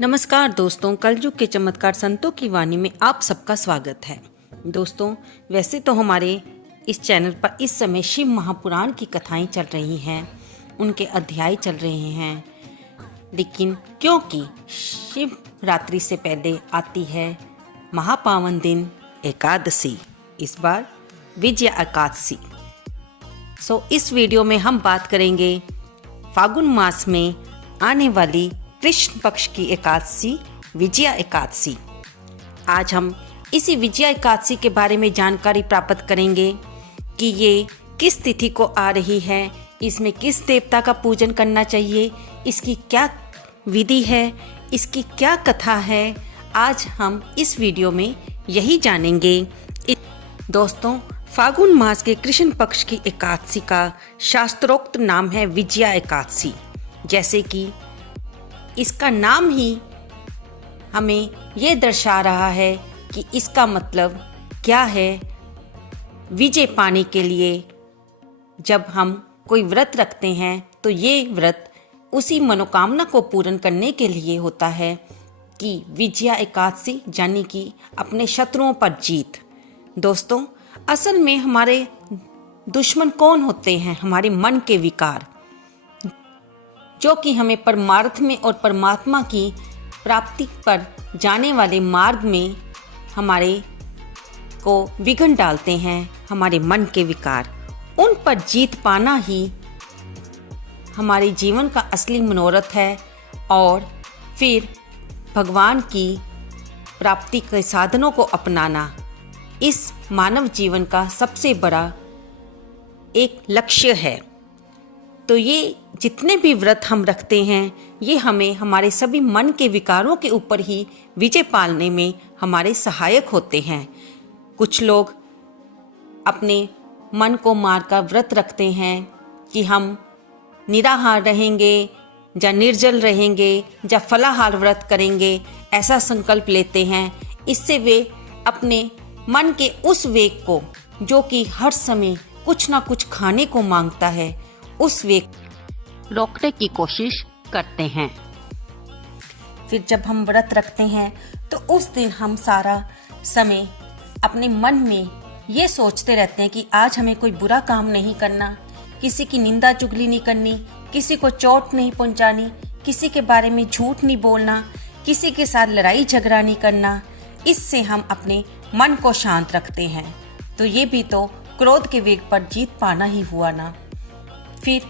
नमस्कार दोस्तों, कलयुग के चमत्कार संतों की वाणी में आप सबका स्वागत है। दोस्तों, वैसे तो हमारे इस चैनल पर इस समय शिव महापुराण की कथाएं चल रही हैं, उनके अध्याय चल रहे हैं, लेकिन क्योंकि शिव रात्रि से पहले आती है महापावन दिन एकादशी, इस बार विजया एकादशी। इस वीडियो में हम बात करेंगे फागुन मास में आने वाली कृष्ण पक्ष की एकादशी विजया एकादशी। आज हम इसी विजया एकादशी के बारे में जानकारी प्राप्त करेंगे कि ये किस तिथि को आ रही है, इसमें किस देवता का पूजन करना चाहिए, इसकी क्या विधि है, इसकी क्या कथा है। आज हम इस वीडियो में यही जानेंगे। दोस्तों, फागुन मास के कृष्ण पक्ष की एकादशी का शास्त्रोक्त नाम है विजया एकादशी। जैसे कि इसका नाम ही हमें ये दर्शा रहा है कि इसका मतलब क्या है। विजय पाने के लिए जब हम कोई व्रत रखते हैं तो ये व्रत उसी मनोकामना को पूर्ण करने के लिए होता है कि विजया एकादशी यानी कि अपने शत्रुओं पर जीत। दोस्तों, असल में हमारे दुश्मन कौन होते हैं? हमारे मन के विकार, जो कि हमें परमार्थ में और परमात्मा की प्राप्ति पर जाने वाले मार्ग में हमारे को विघ्न डालते हैं। हमारे मन के विकार, उन पर जीत पाना ही हमारे जीवन का असली मनोरथ है और फिर भगवान की प्राप्ति के साधनों को अपनाना इस मानव जीवन का सबसे बड़ा एक लक्ष्य है। तो ये जितने भी व्रत हम रखते हैं, ये हमें हमारे सभी मन के विकारों के ऊपर ही विजय पाने में हमारे सहायक होते हैं। कुछ लोग अपने मन को मारकर व्रत रखते हैं कि हम निराहार रहेंगे या निर्जल रहेंगे या फलाहार व्रत करेंगे, ऐसा संकल्प लेते हैं। इससे वे अपने मन के उस वेग को, जो कि हर समय कुछ ना कुछ खाने को मांगता है, उस वेग रोकने की कोशिश करते हैं। फिर जब हम व्रत रखते हैं तो उस दिन हम सारा समय अपने मन में ये सोचते रहते हैं कि आज हमें कोई बुरा काम नहीं करना, किसी की निंदा चुगली नहीं करनी, किसी को चोट नहीं पहुंचानी, किसी के बारे में झूठ नहीं बोलना, किसी के साथ लड़ाई झगड़ा नहीं करना। इससे हम अपने मन को शांत रखते हैं। तो ये भी तो क्रोध के वेग पर जीत पाना ही हुआ ना। फिर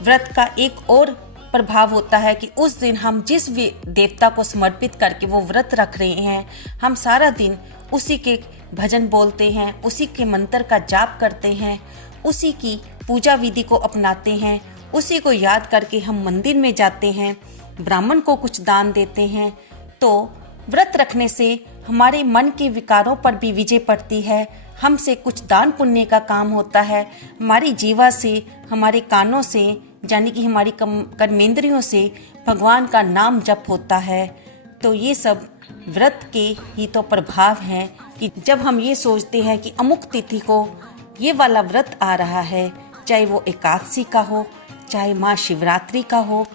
व्रत का एक और प्रभाव होता है कि उस दिन हम जिस देवता को समर्पित करके वो व्रत रख रहे हैं, हम सारा दिन उसी के भजन बोलते हैं, उसी के मंत्र का जाप करते हैं, उसी की पूजा विधि को अपनाते हैं, उसी को याद करके हम मंदिर में जाते हैं, ब्राह्मण को कुछ दान देते हैं। तो व्रत रखने से हमारे मन के विकारों पर भी विजय पड़ती है, हमसे कुछ दान पुण्य का काम होता है, हमारी जीवा से, हमारे कानों से, यानी कि हमारी कर्मेंद्रियों से भगवान का नाम जप होता है। तो ये सब व्रत के ही तो प्रभाव हैं कि जब हम ये सोचते हैं कि अमुक तिथि को ये वाला व्रत आ रहा है, चाहे वो एकादशी का हो, चाहे माँ शिवरात्रि का हो,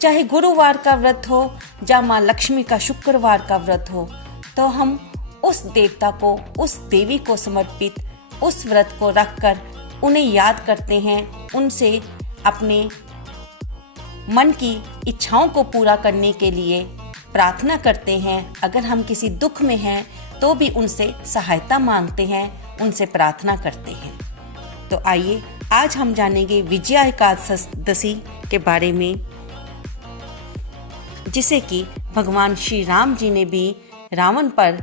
चाहे गुरुवार का व्रत हो, या माँ लक्ष्मी का शुक्रवार का व्रत हो, तो हम उस देवता को, उस देवी को समर्पित उस व्रत को रखकर उन्हें याद करते हैं, उनसे अपने मन की इच्छाओं को पूरा करने के लिए प्रार्थना करते हैं। अगर हम किसी दुख में हैं तो भी उनसे सहायता मांगते हैं, उनसे प्रार्थना करते हैं। तो आइए आज हम जानेंगे विजया एकादशी के बारे में, जिसे कि भगवान श्री राम जी ने भी रावण पर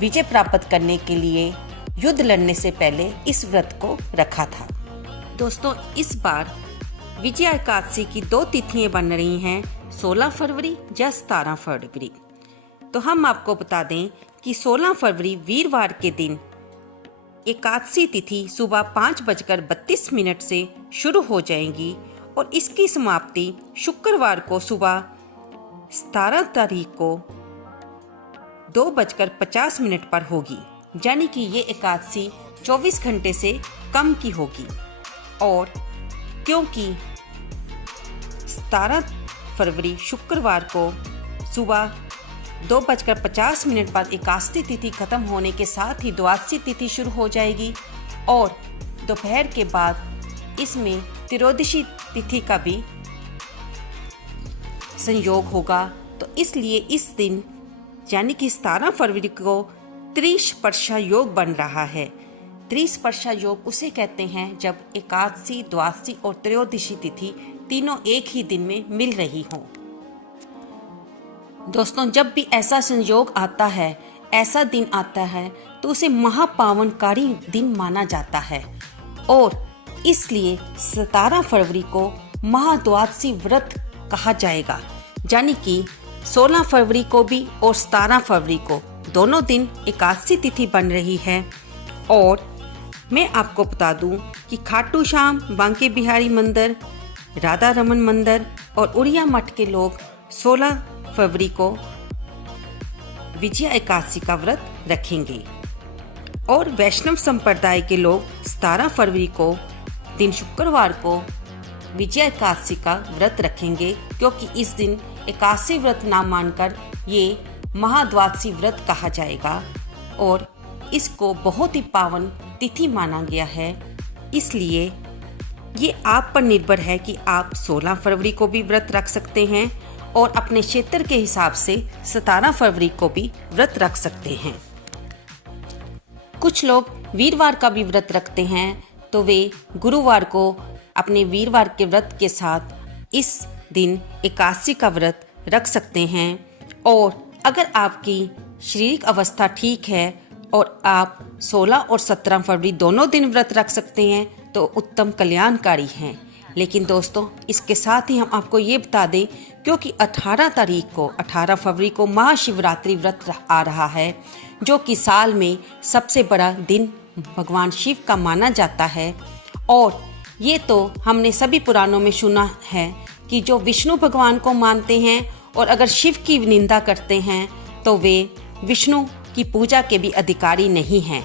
विजय प्राप्त करने के लिए युद्ध लड़ने से पहले इस व्रत को रखा था। दोस्तों, इस बार विजया एकादशी की 2 तिथियां बन रही हैं, 16 फरवरी या 17 फरवरी। तो हम आपको बता दें कि 16 फरवरी वीरवार के दिन एकादशी तिथि सुबह 5:32 से शुरू हो जाएगी और इसकी समाप्ति शुक्रवार को सुबह 17 तारीख को 2:50 पर होगी। यानी कि ये एकादशी 24 घंटे से कम की होगी। और क्योंकि 17 फरवरी शुक्रवार को सुबह 2:50 पर एकादशी तिथि खत्म होने के साथ ही द्वादशी तिथि शुरू हो जाएगी और दोपहर के बाद इसमें त्रयोदशी तिथि का भी संयोग होगा। तो इसलिए इस दिन यानी कि 17 फरवरी को त्रिस्पर्शा योग बन रहा है। त्रिस्पर्शा योग उसे कहते हैं जब एकादशी, द्वादशी और त्रयोदशी तिथि तीनों एक ही दिन में मिल रही हों। दोस्तों, जब भी ऐसा संयोग आता है, ऐसा दिन आता है, तो उसे महापावनकारी दिन माना जाता है और इसलिए 17 फरवरी को महाद्वादशी व्रत कहा जाएगा। यानी कि 16 फरवरी को भी और 17 फरवरी को दोनों दिन एकादशी तिथि बन रही है। और मैं आपको बता दूं कि खाटू श्याम, बांके बिहारी मंदिर, राधा रमन मंदिर और उड़िया मठ के लोग 16 फरवरी को विजया एकादशी का व्रत रखेंगे और वैष्णव संप्रदाय के लोग 17 फरवरी को दिन शुक्रवार को विजया एकादशी का व्रत रखेंगे, क्योंकि इस दिन एकादशी व्रत ना मानकर ये महाद्वादशी व्रत कहा जाएगा और इसको बहुत ही पावन तिथि माना गया है। इसलिए ये आप पर निर्भर है कि आप 16 फरवरी को भी व्रत रख सकते हैं और अपने क्षेत्र के हिसाब से 17 फरवरी को भी व्रत रख सकते हैं। कुछ लोग वीरवार का भी व्रत रखते हैं, तो वे गुरुवार को अपने वीरवार के व्रत के साथ इस दिन एकादशी का व्रत रख सकते हैं। और अगर आपकी शारीरिक अवस्था ठीक है और आप 16 और 17 फरवरी दोनों दिन व्रत रख सकते हैं तो उत्तम कल्याणकारी हैं। लेकिन दोस्तों, इसके साथ ही हम आपको ये बता दें, क्योंकि 18 फरवरी को महाशिवरात्रि व्रत आ रहा है, जो कि साल में सबसे बड़ा दिन भगवान शिव का माना जाता है। और ये तो हमने सभी पुराणों में सुना है कि जो विष्णु भगवान को मानते हैं और अगर शिव की निंदा करते हैं तो वे विष्णु की पूजा के भी अधिकारी नहीं हैं,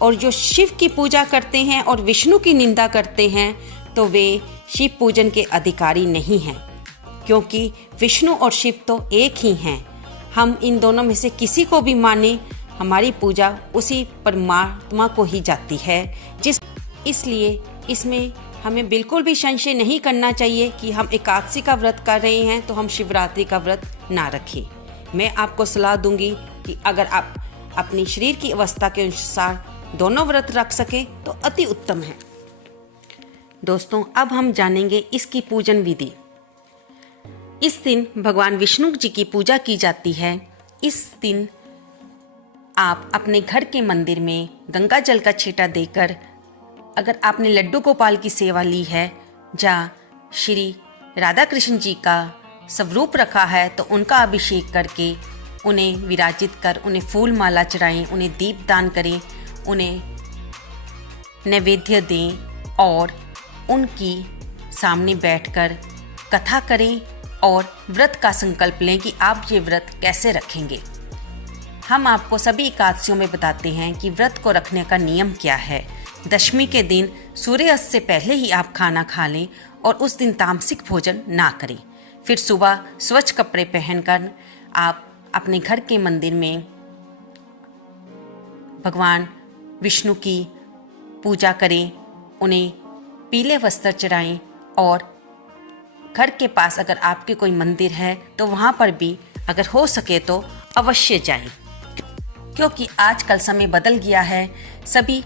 और जो शिव की पूजा करते हैं और विष्णु की निंदा करते हैं तो वे शिव पूजन के अधिकारी नहीं हैं, क्योंकि विष्णु और शिव तो एक ही हैं। हम इन दोनों में से किसी को भी माने, हमारी पूजा उसी परमात्मा को ही जाती है। इसलिए इसमें हमें बिल्कुल भी संशय नहीं करना चाहिए कि हम एकादशी का व्रत कर रहे हैं तो हम शिवरात्रि का व्रत ना रखें। मैं आपको सलाह दूंगी कि अगर आप अपनी शरीर की अवस्था के अनुसार दोनों व्रत रख सकें तो अति उत्तम है। दोस्तों, अब हम जानेंगे इसकी पूजन विधि। इस दिन भगवान विष्णु जी की पूजा की जाती है। इस दिन आप अपने घर के मंदिर में गंगा जल का छींटा देकर, अगर आपने लड्डू गोपाल की सेवा ली है, जहाँ श्री राधा कृष्ण जी का स्वरूप रखा है, तो उनका अभिषेक करके उन्हें विराजित कर उन्हें फूल माला चढ़ाएं, उन्हें दीपदान करें, उन्हें नैवेद्य दें और उनकी सामने बैठकर कथा करें और व्रत का संकल्प लें कि आप ये व्रत कैसे रखेंगे। हम आपको सभी एकादशियों में बताते हैं कि व्रत को रखने का नियम क्या है। दशमी के दिन सूर्यास्त से पहले ही आप खाना खा लें और उस दिन तामसिक भोजन ना करें। फिर सुबह स्वच्छ कपड़े पहनकर आप अपने घर के मंदिर में भगवान विष्णु की पूजा करें, उन्हें पीले वस्त्र चढ़ाएं और घर के पास अगर आपके कोई मंदिर है तो वहाँ पर भी अगर हो सके तो अवश्य जाएं, क्योंकि आजकल समय बदल गया है। सभी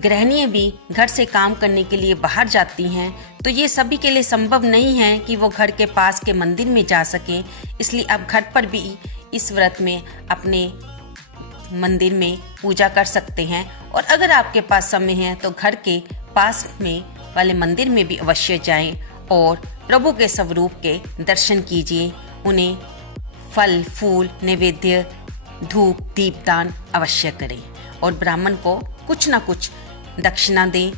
गृहिणियाँ भी घर से काम करने के लिए बाहर जाती हैं, तो ये सभी के लिए संभव नहीं है कि वो घर के पास के मंदिर में जा सकें। इसलिए आप घर पर भी इस व्रत में अपने मंदिर में पूजा कर सकते हैं, और अगर आपके पास समय है तो घर के पास में वाले मंदिर में भी अवश्य जाएं और प्रभु के स्वरूप के दर्शन कीजिए। उन्हें फल फूल नैवेद्य धूप दीपदान अवश्य करें और ब्राह्मण को कुछ ना कुछ दक्षिणा दें।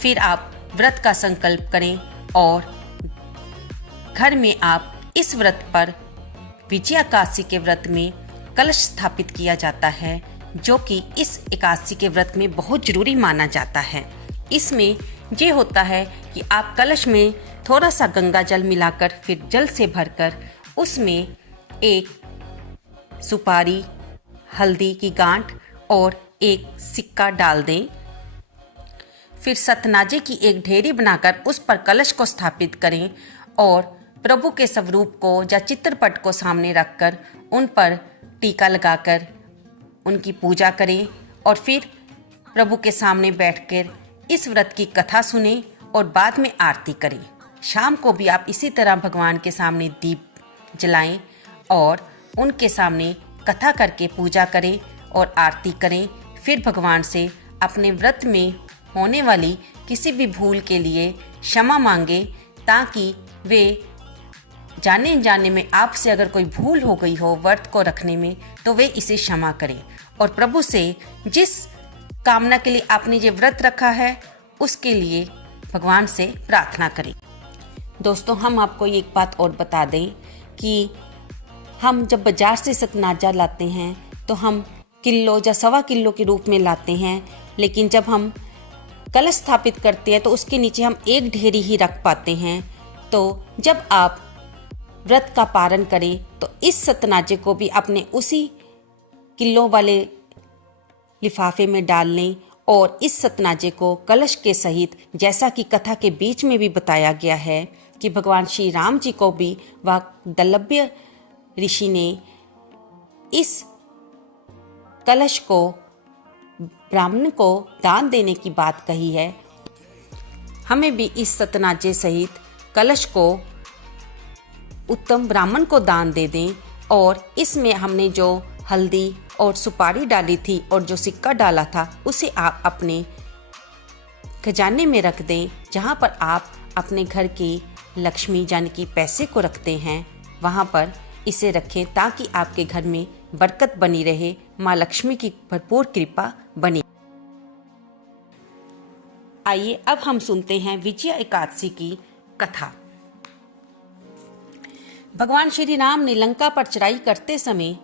फिर आप व्रत का संकल्प करें और घर में आप इस व्रत पर विजया एकादशी के व्रत में कलश स्थापित किया जाता है, जो कि इस एकादशी के व्रत में बहुत जरूरी माना जाता है। इसमें ये होता है कि आप कलश में थोड़ा सा गंगा जल मिलाकर फिर जल से भरकर उसमें एक सुपारी, हल्दी की गांठ और एक सिक्का डाल दें। फिर सतनाजे की एक ढेरी बनाकर उस पर कलश को स्थापित करें और प्रभु के स्वरूप को या चित्रपट को सामने रखकर उन पर टीका लगाकर उनकी पूजा करें और फिर प्रभु के सामने बैठकर इस व्रत की कथा सुनें और बाद में आरती करें। शाम को भी आप इसी तरह भगवान के सामने दीप जलाएं और उनके सामने कथा करके पूजा करें और आरती करें। फिर भगवान से अपने व्रत में होने वाली किसी भी भूल के लिए क्षमा मांगे, ताकि वे जाने में आपसे अगर कोई भूल हो गई हो व्रत को रखने में तो वे इसे क्षमा करें और प्रभु से जिस कामना के लिए आपने ये व्रत रखा है उसके लिए भगवान से प्रार्थना करें। दोस्तों, हम आपको एक बात और बता दें कि हम जब बाज़ार से सतनाजा लाते हैं तो हम किलो या सवा किलो के रूप में लाते हैं, लेकिन जब हम कलश स्थापित करते हैं तो उसके नीचे हम एक ढेरी ही रख पाते हैं। तो जब आप व्रत का पारण करें तो इस सतनाजे को भी अपने उसी किलो वाले लिफाफे में डाल लें और इस सतनाजे को कलश के सहित, जैसा कि कथा के बीच में भी बताया गया है कि भगवान श्री राम जी को भी वाग्दलभ्य ऋषि ने इस कलश को ब्राह्मण को दान देने की बात कही है। हमें भी इस सतनाजे सहित कलश को उत्तम ब्राह्मण को दान दे दें और इसमें हमने जो हल्दी और सुपारी डाली थी और जो सिक्का डाला था उसे आप अपने खजाने में रख दें, जहाँ पर आप अपने घर की लक्ष्मी यानी कि पैसे को रखते हैं वहाँ पर इसे रखें, ताकि आपके घर में बरकत बनी रहे, माँ लक्ष्मी की भरपूर कृपा बनी। आइए अब हम सुनते हैं विजया एकादशी की कथा। भगवान श्री राम ने लंका पर चढ़ाई करते समय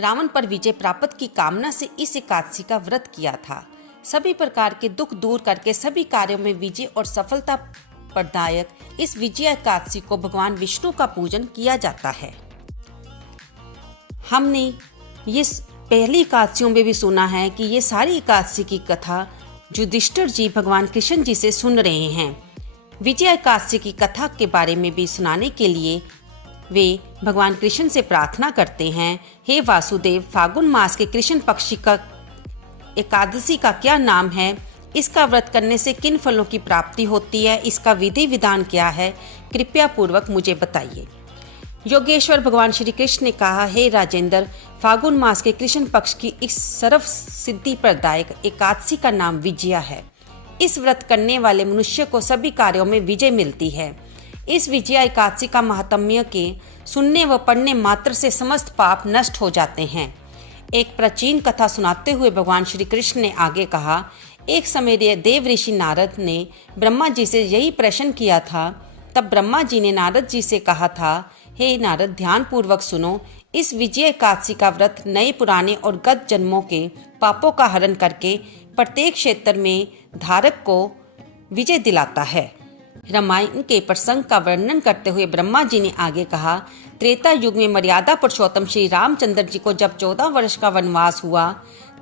रावण पर विजय प्राप्त की कामना से इस एकादशी का व्रत किया था। सभी प्रकार के दुख दूर करके सभी कार्यों में विजय और सफलता प्रदायक इस विजया एकादशी को भगवान विष्णु का पूजन किया जाता है। हमने ये पहली एकादशियों में भी सुना है कि ये सारी एकादशी की कथा युधिष्ठिर जी भगवान कृष्ण जी से सुन रहे हैं। विजया एकादशी की कथा के बारे में भी सुनाने के लिए वे भगवान कृष्ण से प्रार्थना करते हैं, हे वासुदेव, फागुन मास के कृष्ण पक्ष का एकादशी का क्या नाम है? इसका व्रत करने से किन फलों की प्राप्ति होती है? इसका विधि विधान क्या है? कृपया पूर्वक मुझे बताइए। योगेश्वर भगवान श्री कृष्ण ने कहा, हे राजेंद्र, फागुन मास के कृष्ण पक्ष की इस सर्व सिद्धि प्रदायक एकादशी का नाम विजया है। इस व्रत करने वाले मनुष्य को सभी कार्यों में विजय मिलती है। इस विजया एकादशी का महात्म्य के सुनने व पढ़ने मात्र से समस्त पाप नष्ट हो जाते हैं। एक प्राचीन कथा सुनाते हुए भगवान श्री कृष्ण ने आगे कहा, एक समय देव ऋषि नारद ने ब्रह्मा जी से यही प्रश्न किया था। तब ब्रह्मा जी ने नारद जी से कहा था, हे नारद, ध्यान पूर्वक सुनो। इस विजय एकादशी का व्रत नए पुराने और गत जन्मों के पापों का हरण करके प्रत्येक क्षेत्र में धारक को विजय दिलाता है। रामायण के प्रसंग का वर्णन करते हुए ब्रह्मा जी ने आगे कहा, त्रेता युग में मर्यादा पुरुषोत्तम श्री रामचंद्र जी को जब 14 वर्ष का वनवास हुआ,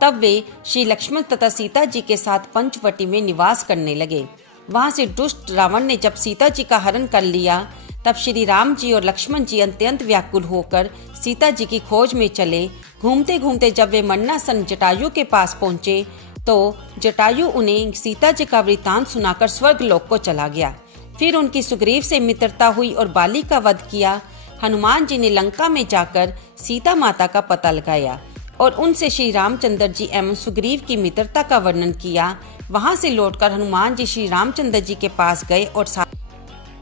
तब वे श्री लक्ष्मण तथा सीता जी के साथ पंचवटी में निवास करने लगे। वहां से दुष्ट रावण ने जब सीता जी का हरण कर लिया, तब श्री राम जी और लक्ष्मण जी अत्यंत व्याकुल होकर सीता जी की खोज में चले। घूमते घूमते जब वे मन्नासन जटायु के पास पहुंचे तो जटायु उन्हें सीता जी का वृतांत सुनाकर स्वर्ग लोक को चला गया। फिर उनकी सुग्रीव से मित्रता हुई और बाली का वध किया। हनुमान जी ने लंका में जाकर सीता माता का पता लगाया और उनसे श्री रामचंद्र जी एवं सुग्रीव की मित्रता का वर्णन किया। वहां से लौटकर हनुमान जी श्री रामचंद्र जी के पास गए और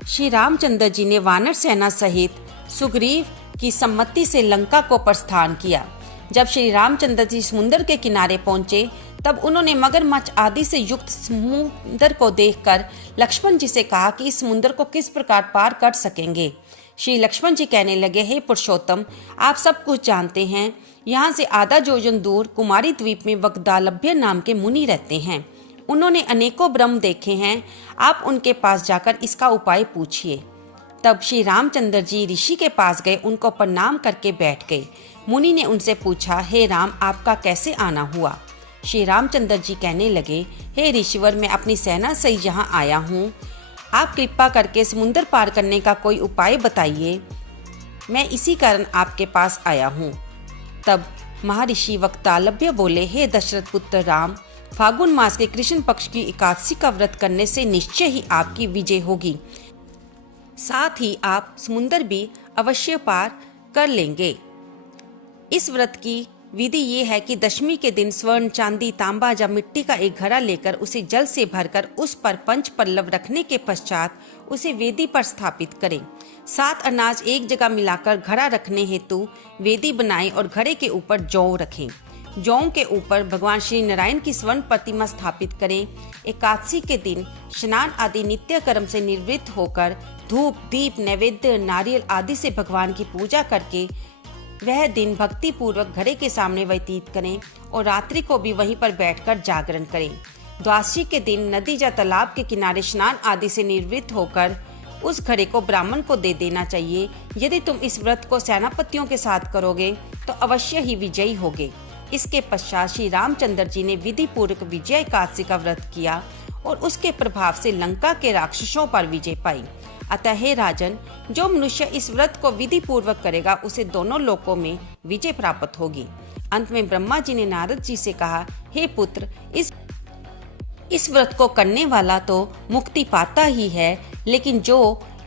श्री रामचंद्र जी ने वानर सेना सहित सुग्रीव की सम्मति से लंका को प्रस्थान किया। जब श्री रामचंद्र जी समुद्र के किनारे पहुंचे, तब उन्होंने मगरमच्छ आदि से युक्त समुद्र को देखकर लक्ष्मण जी से कहा कि इस समुद्र को किस प्रकार पार कर सकेंगे। श्री लक्ष्मण जी कहने लगे, हे पुरुषोत्तम, आप सब कुछ जानते हैं। यहाँ से आधा योजन दूर कुमारी द्वीप में वाग्दलभ्य नाम के मुनि रहते हैं। उन्होंने अनेकों ब्रह्म देखे हैं। आप उनके पास जाकर इसका उपाय पूछिए। तब श्री रामचंद्र जी ऋषि के पास गए, उनको प्रणाम करके बैठ गए। मुनि ने उनसे पूछा, हे राम, आपका कैसे आना हुआ? श्री रामचंद्र जी कहने लगे, हे ऋषिवर, मैं अपनी सेना से यहाँ आया हूँ। आप कृपा करके समुद्र पार करने का कोई उपाय बताइए, मैं इसी कारण आपके पास आया हूँ। तब महर्षि वक्तालभ्य बोले, हे दशरथ पुत्र राम, फागुन मास के कृष्ण पक्ष की एकादशी का व्रत करने से निश्चय ही आपकी विजय होगी, साथ ही आप समुद्र भी अवश्य पार कर लेंगे। इस व्रत की विधि ये है कि दशमी के दिन स्वर्ण, चांदी, तांबा या मिट्टी का एक घड़ा लेकर उसे जल से भरकर उस पर पंच पल्लव रखने के पश्चात उसे वेदी पर स्थापित करें। 7 अनाज एक जगह मिलाकर घड़ा रखने हेतु वेदी बनाएं और घड़े के ऊपर जौ रखें। जौ के ऊपर भगवान श्री नारायण की स्वर्ण प्रतिमा स्थापित करें। एकादशी के दिन स्नान आदि नित्य कर्म से निवृत्त होकर धूप, दीप, नैवेद्य, नारियल आदि से भगवान की पूजा करके वह दिन भक्ति पूर्वक घड़े के सामने व्यतीत करें और रात्रि को भी वहीं पर बैठकर जागरण करें। द्वादशी के दिन नदी या तालाब के किनारे स्नान आदि से निवृत्त होकर उस घड़े को ब्राह्मण को दे देना चाहिए। यदि तुम इस व्रत को सेनापतियों के साथ करोगे तो अवश्य ही विजयी होगे। इसके पश्चात श्री रामचंद्र जी ने विधि पूर्वक विजय एकादशी का व्रत किया और उसके प्रभाव से लंका के राक्षसों पर विजय पाई। अतः हे राजन, जो मनुष्य इस व्रत को विधि पूर्वक करेगा उसे दोनों लोकों में विजय प्राप्त होगी। अंत में ब्रह्मा जी ने नारद जी से कहा, हे पुत्र, इस व्रत को करने वाला तो मुक्ति पाता ही है, लेकिन जो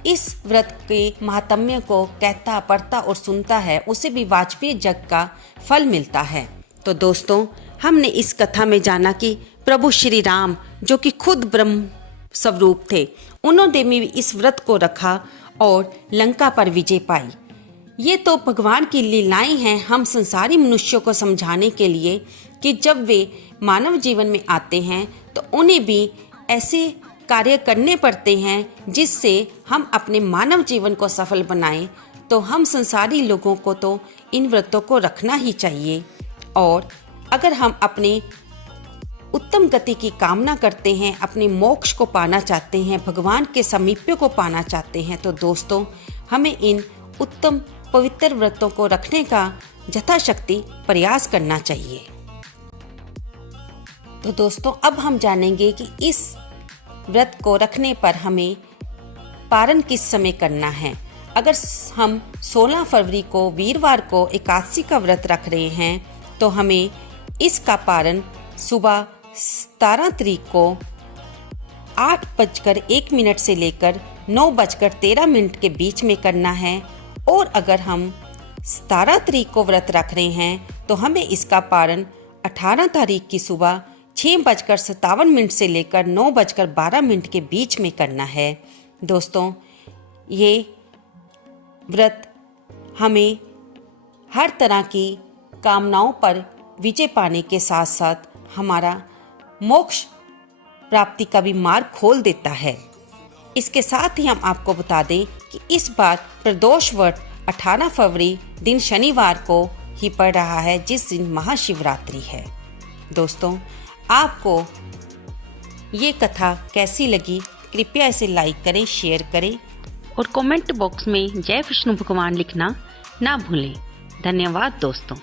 इस व्रत के महात्म्य को कहता, पढ़ता और सुनता है उसे भी वाजपेय यज्ञ का फल मिलता है। तो दोस्तों, हमने इस कथा में जाना कि प्रभु श्री राम, जो कि खुद ब्रह्म स्वरूप थे, उन्होंने भी इस व्रत को रखा और लंका पर विजय पाई। ये तो भगवान की लीलाएं हैं हम संसारी मनुष्यों को समझाने के लिए कि जब वे मानव जीवन में आते हैं तो उन्हें भी ऐसे कार्य करने पड़ते हैं जिससे हम अपने मानव जीवन को सफल बनाएं। तो हम संसारी लोगों को तो इन व्रतों को रखना ही चाहिए। और अगर हम अपने उत्तम गति की कामना करते हैं, अपने मोक्ष को पाना चाहते हैं, भगवान के समीप्य को पाना चाहते हैं, तो दोस्तों हमें इन उत्तम पवित्र व्रतों को रखने का यथाशक्ति प्रयास करना चाहिए। तो दोस्तों, अब हम जानेंगे कि इस व्रत को रखने पर हमें पारण किस समय करना है। अगर हम 16 फरवरी को वीरवार को एकादशी का व्रत रख रहे हैं तो हमें इसका पारण सुबह 17 तारीख को 8:01 से लेकर 9:13 के बीच में करना है। और अगर हम 17 तारीख को व्रत रख रहे हैं तो हमें इसका पारण 18 तारीख की सुबह 6:57 से लेकर 9:12 के बीच में करना है। दोस्तों, ये व्रत हमें हर तरह की कामनाओं पर विजय पाने के साथ साथ हमारा मोक्ष प्राप्ति का भी मार्ग खोल देता है। इसके साथ ही हम आपको बता दें कि इस बार प्रदोष व्रत 18 फरवरी दिन शनिवार को ही पड़ रहा है, जिस दिन महाशिवरात्रि है। दोस्तों, आपको ये कथा कैसी लगी, कृपया इसे लाइक करें, शेयर करें और कमेंट बॉक्स में जय विष्णु भगवान लिखना ना भूलें। धन्यवाद दोस्तों।